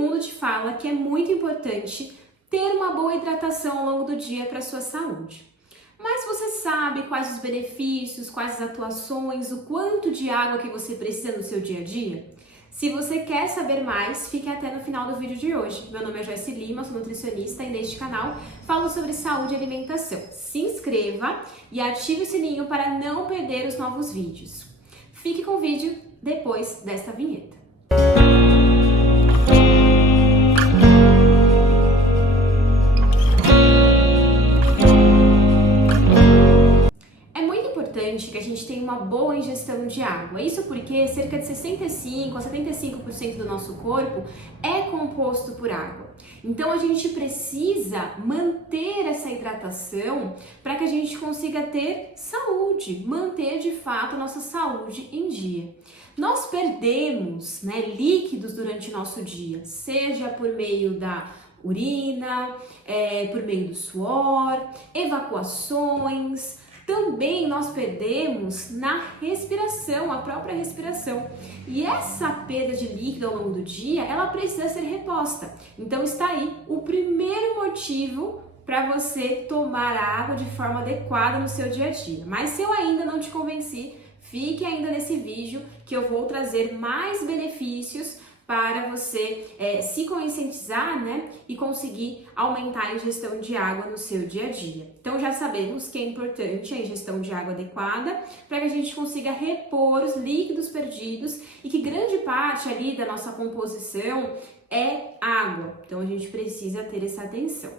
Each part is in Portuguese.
mundo te fala que é muito importante ter uma boa hidratação ao longo do dia para a sua saúde. Mas você sabe quais os benefícios, quais as atuações, o quanto de água que você precisa no seu dia a dia? Se você quer saber mais, fique até no final do vídeo de hoje. Meu nome é Joyce Lima, sou nutricionista e neste canal falo sobre saúde e alimentação. Se inscreva e ative o sininho para não perder os novos vídeos. Fique com o vídeo depois desta vinheta. Que a gente tenha uma boa ingestão de água. Isso porque cerca de 65 a 75% do nosso corpo é composto por água. Então a gente precisa manter essa hidratação para que a gente consiga ter saúde, manter de fato a nossa saúde em dia. Nós perdemos, líquidos durante o nosso dia, seja por meio da urina, por meio do suor, evacuações. Também nós perdemos na respiração, a própria respiração. E essa perda de líquido ao longo do dia, ela precisa ser reposta. Então está aí o primeiro motivo para você tomar água de forma adequada no seu dia a dia. Mas se eu ainda não te convenci, fique ainda nesse vídeo que eu vou trazer mais benefícios para você se conscientizar, e conseguir aumentar a ingestão de água no seu dia a dia. Então já sabemos que é importante a ingestão de água adequada para que a gente consiga repor os líquidos perdidos e que grande parte ali da nossa composição é água. Então a gente precisa ter essa atenção.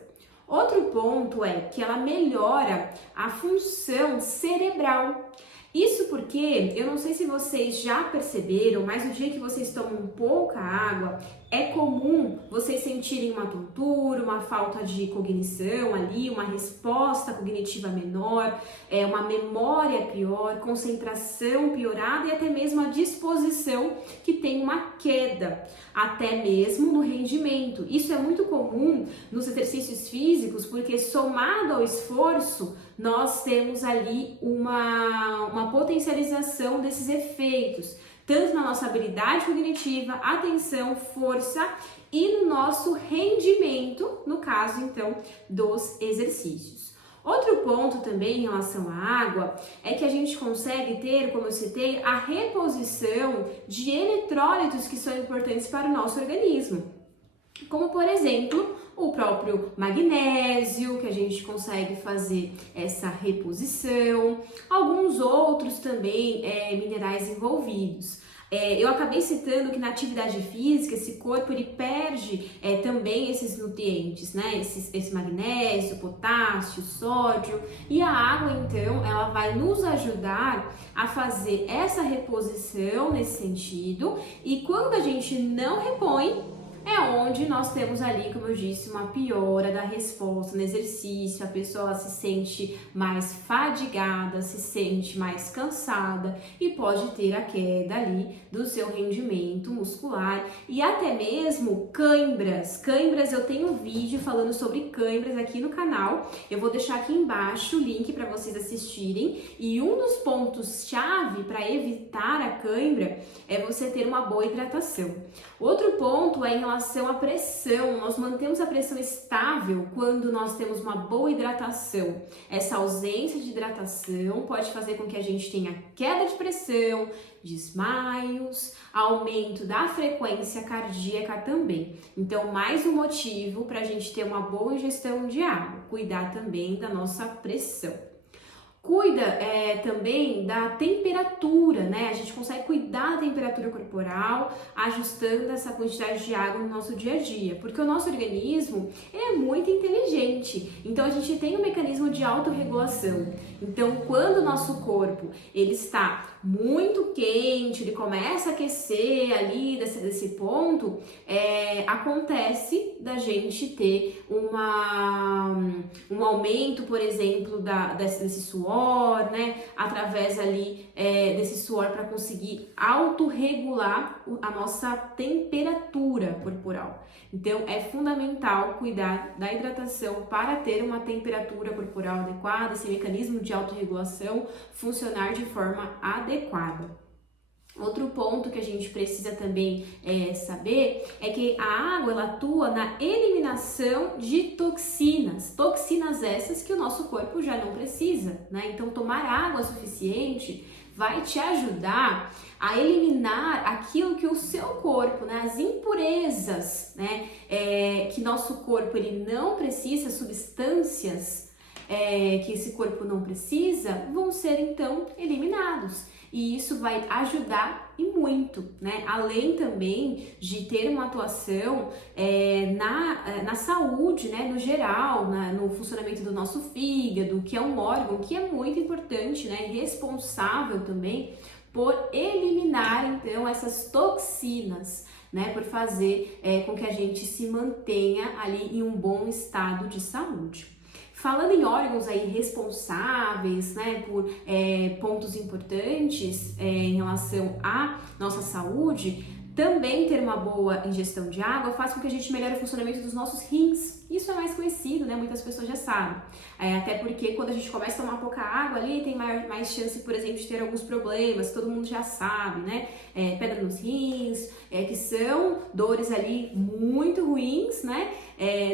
Outro ponto é que ela melhora a função cerebral. Isso porque, eu não sei se vocês já perceberam, mas no dia que vocês tomam pouca água, é comum vocês sentirem uma tontura, uma falta de cognição ali, uma resposta cognitiva menor, uma memória pior, concentração piorada e até mesmo a disposição que tem uma queda, até mesmo no rendimento. Isso é muito comum nos exercícios físicos, porque somado ao esforço, nós temos ali uma potencialização desses efeitos, tanto na nossa habilidade cognitiva, atenção, força e no nosso rendimento, no caso então dos exercícios. Outro ponto também em relação à água é que a gente consegue ter, como eu citei, a reposição de eletrólitos que são importantes para o nosso organismo, como por exemplo o próprio magnésio, que a gente consegue fazer essa reposição, alguns outros também minerais envolvidos. Eu acabei citando que na atividade física esse corpo ele perde também esses nutrientes, esse magnésio, potássio, sódio, e a água então ela vai nos ajudar a fazer essa reposição nesse sentido, e quando a gente não repõe, é onde nós temos ali, como eu disse, uma piora da resposta no exercício, a pessoa ela se sente mais fadigada, se sente mais cansada e pode ter a queda ali do seu rendimento muscular e até mesmo cãibras. Cãibras, eu tenho um vídeo falando sobre cãibras aqui no canal, eu vou deixar aqui embaixo o link para vocês assistirem, e um dos pontos-chave para evitar a cãibra é você ter uma boa hidratação. Outro ponto é em relação à pressão. Nós mantemos a pressão estável quando nós temos uma boa hidratação. Essa ausência de hidratação pode fazer com que a gente tenha queda de pressão, desmaios, aumento da frequência cardíaca também. Então, mais um motivo para a gente ter uma boa ingestão de água, cuidar também da nossa pressão. Cuida também da temperatura, A gente consegue cuidar da temperatura corporal, ajustando essa quantidade de água no nosso dia a dia, porque o nosso organismo é muito inteligente, então a gente tem um mecanismo de autorregulação. Então, quando o nosso corpo ele está muito quente, ele começa a aquecer ali desse ponto, acontece da gente ter um aumento, por exemplo, desse suor, através ali desse suor para conseguir autorregular a nossa temperatura corporal. Então, é fundamental cuidar da hidratação para ter uma temperatura corporal adequada, esse mecanismo de autorregulação funcionar de forma adequada. Outro ponto que a gente precisa também saber é que a água ela atua na eliminação de toxinas essas que o nosso corpo já não precisa, né? Então tomar água suficiente vai te ajudar a eliminar aquilo que o seu corpo, né, as impurezas, né, que nosso corpo ele não precisa, substâncias que esse corpo não precisa, vão ser então eliminados. E isso vai ajudar e muito, né? Além também de ter uma atuação na saúde, né? No geral, no funcionamento do nosso fígado, que é um órgão que é muito importante, né? E responsável também por eliminar, então, essas toxinas, né? Por fazer com que a gente se mantenha ali em um bom estado de saúde. Falando em órgãos aí responsáveis, né, por pontos importantes em relação à nossa saúde, também ter uma boa ingestão de água faz com que a gente melhore o funcionamento dos nossos rins. Isso é mais conhecido, né? Muitas pessoas já sabem. Até porque quando a gente começa a tomar pouca água ali, tem mais chance, por exemplo, de ter alguns problemas, todo mundo já sabe, né? Pedra nos rins, que são dores ali muito ruins, né?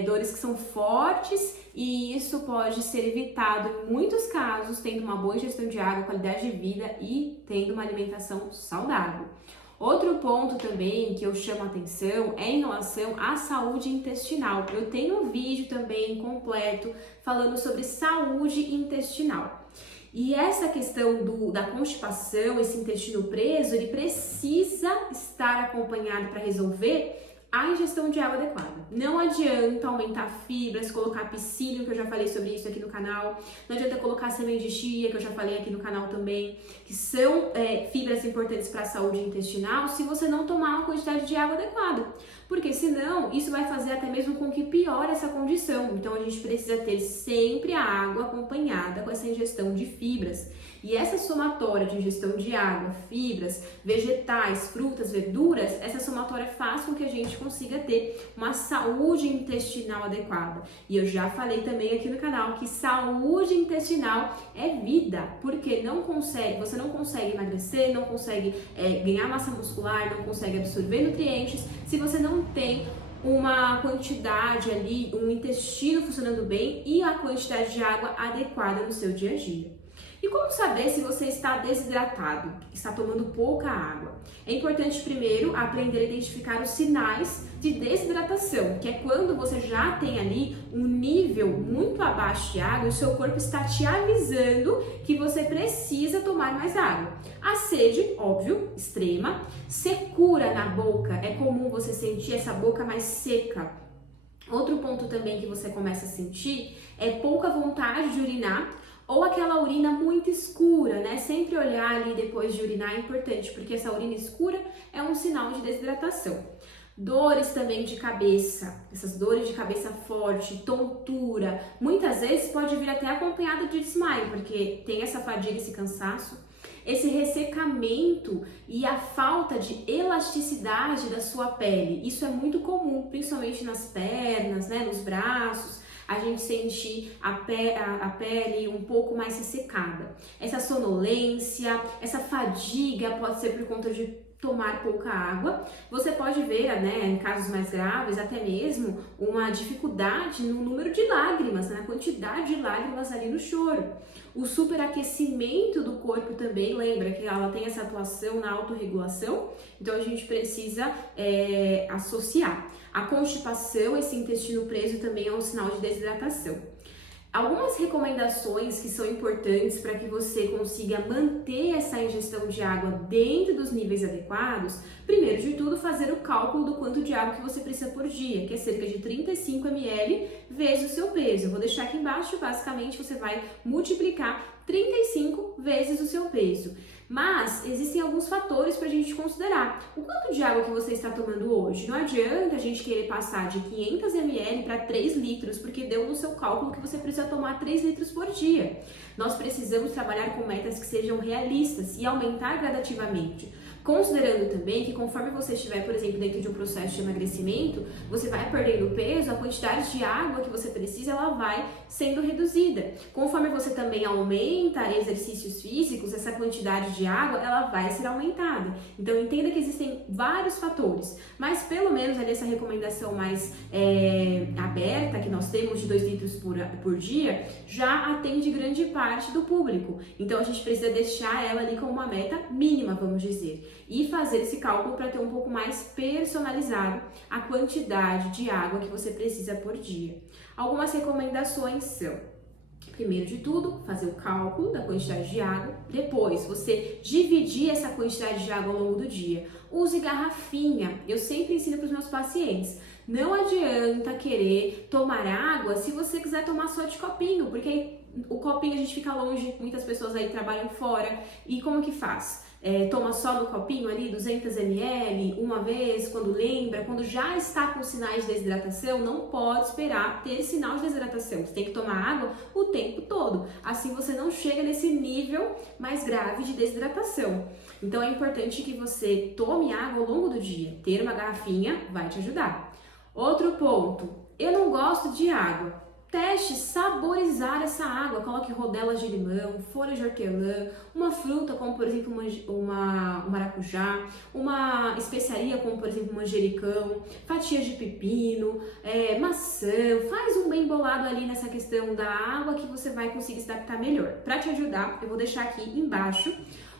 Dores que são fortes e isso pode ser evitado em muitos casos, tendo uma boa ingestão de água, qualidade de vida e tendo uma alimentação saudável. Outro ponto também que eu chamo a atenção é em relação à saúde intestinal. Eu tenho um vídeo também completo falando sobre saúde intestinal. E essa questão da constipação, esse intestino preso, ele precisa estar acompanhado para resolver a ingestão de água adequada. Não adianta aumentar fibras, colocar psyllium, que eu já falei sobre isso aqui no canal. Não adianta colocar semente de chia, que eu já falei aqui no canal também, que são fibras importantes para a saúde intestinal, se você não tomar uma quantidade de água adequada. Porque senão, isso vai fazer até mesmo com que piore essa condição. Então, a gente precisa ter sempre a água acompanhada com essa ingestão de fibras. E essa somatória de ingestão de água, fibras, vegetais, frutas, verduras, essa somatória faz com que a gente consiga ter uma saúde intestinal adequada. E eu já falei também aqui no canal que saúde intestinal é vida, porque você não consegue emagrecer, não consegue ganhar massa muscular, não consegue absorver nutrientes se você não tem uma quantidade ali, um intestino funcionando bem e a quantidade de água adequada no seu dia a dia. E como saber se você está desidratado, está tomando pouca água? É importante primeiro aprender a identificar os sinais de desidratação, que é quando você já tem ali um nível muito abaixo de água e o seu corpo está te avisando que você precisa tomar mais água. A sede, óbvio, extrema, secura na boca, é comum você sentir essa boca mais seca. Outro ponto também que você começa a sentir é pouca vontade de urinar, ou aquela urina muito escura, né? Sempre olhar ali depois de urinar é importante, porque essa urina escura é um sinal de desidratação. Dores também de cabeça, essas dores de cabeça forte, tontura, muitas vezes pode vir até acompanhada de desmaio, porque tem essa fadiga, esse cansaço, esse ressecamento e a falta de elasticidade da sua pele. Isso é muito comum, principalmente nas pernas, né? Nos braços. A gente sente a pele um pouco mais ressecada. Essa sonolência, essa fadiga pode ser por conta de tomar pouca água. Você pode ver, né, em casos mais graves, até mesmo uma dificuldade no número de lágrimas, na quantidade de lágrimas ali no choro. O superaquecimento do corpo também, lembra que ela tem essa atuação na autorregulação, então a gente precisa associar. A constipação, esse intestino preso, também é um sinal de desidratação. Algumas recomendações que são importantes para que você consiga manter essa ingestão de água dentro dos níveis adequados, primeiro de tudo, fazer o cálculo do quanto de água que você precisa por dia, que é cerca de 35 ml vezes o seu peso. Eu vou deixar aqui embaixo, basicamente você vai multiplicar 35 vezes o seu peso. Mas existem alguns fatores para a gente considerar. O quanto de água que você está tomando hoje? Não adianta a gente querer passar de 500 ml para 3 litros, porque deu no seu cálculo que você precisa tomar 3 litros por dia. Nós precisamos trabalhar com metas que sejam realistas e aumentar gradativamente. Considerando também que conforme você estiver, por exemplo, dentro de um processo de emagrecimento, você vai perdendo peso, a quantidade de água que você precisa, ela vai sendo reduzida. Conforme você também aumenta exercícios físicos, essa quantidade de água, ela vai ser aumentada. Então, entenda que existem vários fatores, mas pelo menos ali essa recomendação mais aberta que nós temos de 2 litros por dia, já atende grande parte do público. Então, a gente precisa deixar ela ali como uma meta mínima, vamos dizer, e fazer esse cálculo para ter um pouco mais personalizado a quantidade de água que você precisa por dia. Algumas recomendações são: primeiro de tudo, fazer o cálculo da quantidade de água. Depois, você dividir essa quantidade de água ao longo do dia. Use garrafinha. Eu sempre ensino para os meus pacientes. Não adianta querer tomar água se você quiser tomar só de copinho, porque o copinho a gente fica longe, muitas pessoas aí trabalham fora. E como que faz? Toma só no copinho ali, 200 ml, uma vez, quando lembra, quando já está com sinais de desidratação, não pode esperar ter sinal de desidratação. Você tem que tomar água o tempo todo. Assim você não chega nesse nível mais grave de desidratação. Então é importante que você tome água ao longo do dia. Ter uma garrafinha vai te ajudar. Outro ponto, eu não gosto de água. Teste saborizar essa água, coloque rodelas de limão, folhas de hortelã, uma fruta como por exemplo um maracujá, uma especiaria como por exemplo manjericão, fatias de pepino, maçã. Faz um bem bolado ali nessa questão da água que você vai conseguir se adaptar melhor. Para te ajudar, eu vou deixar aqui embaixo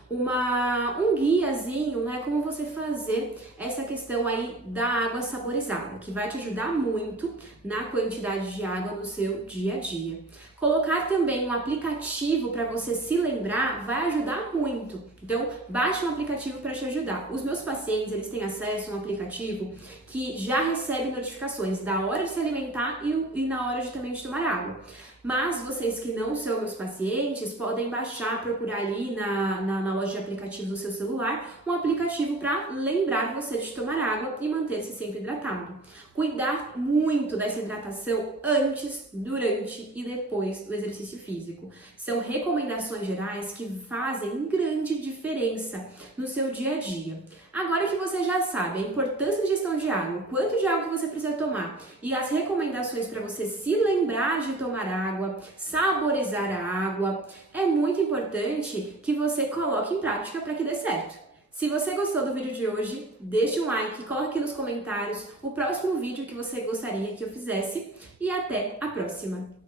um guiazinho, né, como você fazer essa questão aí da água saborizada, que vai te ajudar muito na quantidade de água no seu dia a dia. Colocar também um aplicativo para você se lembrar vai ajudar muito. Então, baixe um aplicativo para te ajudar. Os meus pacientes, eles têm acesso a um aplicativo que já recebe notificações da hora de se alimentar e na hora de também de tomar água. Mas vocês que não são meus pacientes podem baixar, procurar ali na loja de aplicativos do seu celular um aplicativo para lembrar você de tomar água e manter-se sempre hidratado. Cuidar muito dessa hidratação antes, durante e depois do exercício físico. São recomendações gerais que fazem grande diferença no seu dia a dia. Agora que você já sabe a importância da gestão de água, quanto de água que você precisa tomar e as recomendações para você se lembrar de tomar água, saborizar a água, é muito importante que você coloque em prática para que dê certo. Se você gostou do vídeo de hoje, deixe um like, coloque aqui nos comentários o próximo vídeo que você gostaria que eu fizesse e até a próxima!